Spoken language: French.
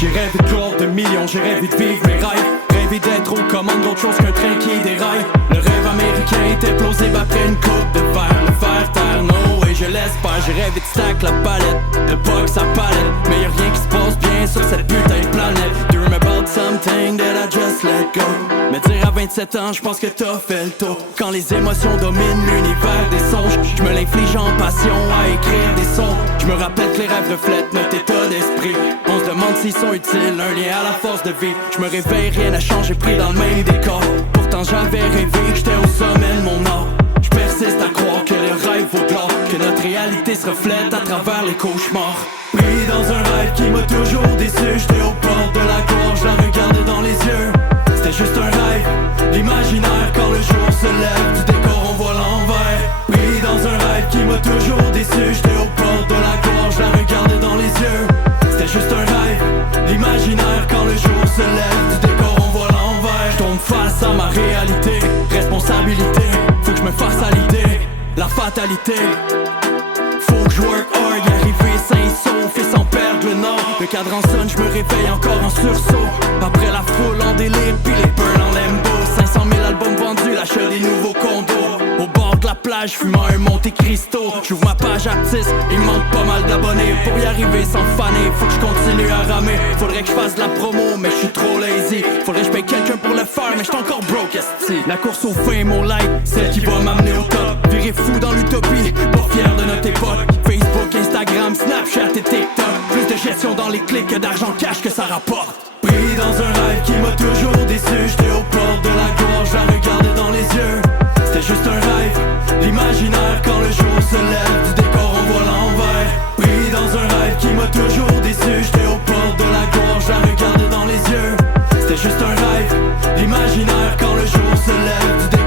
J'ai rêvé de gloire, de millions, j'ai rêvé de vivre mes rêves. Rêvé d'être aux commandes d'autre chose qu'un train qui déraille. Le rêve américain était plausible après une coupe de verre. Le fer terre, no way, je l'espère. J'ai rêvé de stack la palette, de box à palette. Mais y'a rien qui se passe bien sur cette putain de planète. Dream about something that I just let go. Mais dire à 27 ans, j'pense que t'as fait le tour. Quand les émotions dominent l'univers des songes, j'me l'inflige en passion à écrire des sons. J'me rappelle que les rêves reflètent notre état d'esprit. On se demande s'ils sont utiles, un lien à la force de vie. J'me réveille, rien n'a changé, pris dans le même décor. Pourtant j'avais rêvé que j'étais au sommet de mon art. J'persiste à croire que le rêve vaut de l'or, que notre réalité se reflète à travers les cauchemars. Pris dans un rêve qui m'a toujours déçu, j'étais aux portes de la gorge, je la regardais dans les yeux. C'était juste un rêve, l'imaginaire quand le jour se lève, du décor on voit l'envers. Pris dans un rêve qui m'a toujours déçu, j'étais aux portes de la gorge, je la regardais dans les yeux. C'était juste un rêve, l'imaginaire quand le jour se lève, du décor on voit l'envers. J'tombe face à ma réalité, responsabilité, faut que je me fasse à l'idée, la fatalité. Faut que je work hard, y arriver sain et sauf et sans perdre le nord. Le cadran sonne, je me réveille encore en sursaut. Après la foule en délire, puis les burns en limbo. 500 000 albums vendus, l'achat des nouveaux condos. Au bord de la plage, fumant un Monte Cristo. J'ouvre ma page artiste, il manque pas mal d'abonnés. Pour y arriver sans faner, faut que je continue à ramer. Faudrait que je fasse de la promo, mais je suis trop lazy. Faudrait que je paye quelqu'un pour le faire, mais j'suis encore broke esti. La course au fin, mon like, celle qui va m'amener au top. Virer fou dans l'utopie, pas fier de notre époque. Facebook, Instagram, Snapchat et TikTok. Plus de gestion dans les clics que d'argent cash que ça rapporte. Pris dans un rêve qui m'a toujours déçu, j'étais aux portes de la gorge, je la regardais dans les yeux. C'était juste un rêve, l'imaginaire quand le jour se lève, du décor on voit l'envers. Pris dans un rêve qui m'a toujours déçu, j'étais aux portes de la gorge, je la regardais dans les yeux. C'était juste un rêve, l'imaginaire quand le jour se lève, du